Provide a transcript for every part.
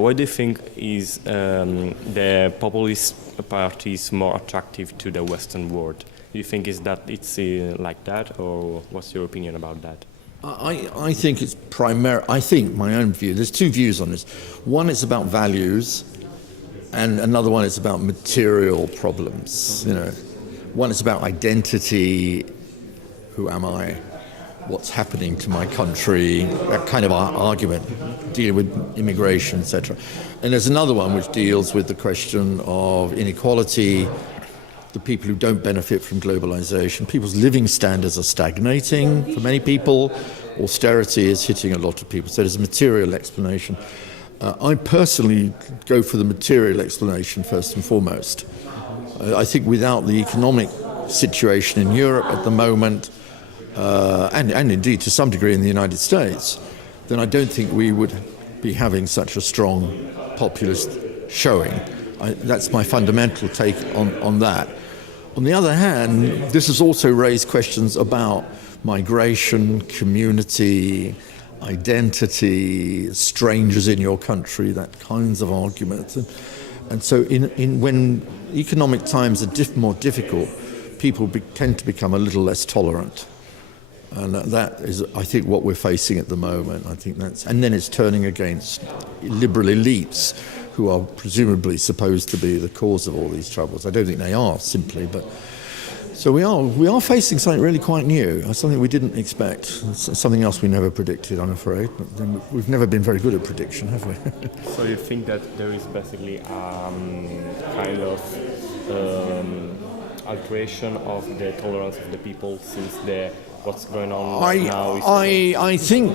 Why do you think is the populist parties more attractive to the Western world? Do you think is that it's like that, or what's your opinion about that? I think it's I think my own view, there's two views on this. One is about values, and another one is about material problems. One is about identity, who am I, what's happening to my country, that kind of argument, dealing with immigration, etc. And there's another one which deals with the question of inequality, the people who don't benefit from globalization. People's living standards are stagnating for many people. Austerity is hitting a lot of people. So there's a material explanation. I personally go for the material explanation first and foremost. I think without the economic situation in Europe at the moment, and indeed to some degree in the United States, then I don't think we would be having such a strong populist showing. That's my fundamental take on that. On the other hand, this has also raised questions about migration, community, identity, strangers in your country, that kinds of arguments. And so when economic times are more difficult, people tend to become a little less tolerant. And that is, I think, what we're facing at the moment. And then it's turning against liberal elites who are presumably supposed to be the cause of all these troubles. I don't think they are, simply, but so we are facing something really quite new, something we didn't expect, something else we never predicted, I'm afraid. But then we've never been very good at prediction, have we? So you think that there is basically kind of alteration of the tolerance of the people since what's going on right now? I think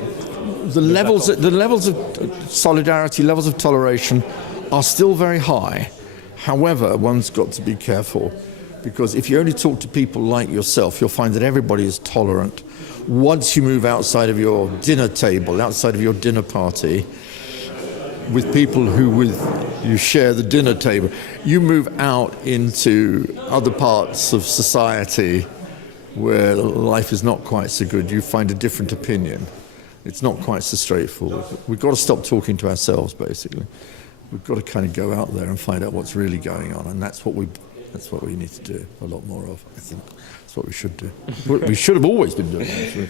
the levels of solidarity, levels of toleration are still very high. However, one's got to be careful, because if you only talk to people like yourself, you'll find that everybody is tolerant. Once you move outside of your dinner table, outside of your dinner party, with people you share the dinner table, you move out into other parts of society where life is not quite so good. You find a different opinion. It's not quite so straightforward. We've got to stop talking to ourselves, basically. We've got to kind of go out there and find out what's really going on, and that's what we need to do a lot more of, I think. That's what we should do. We should have always been doing, actually.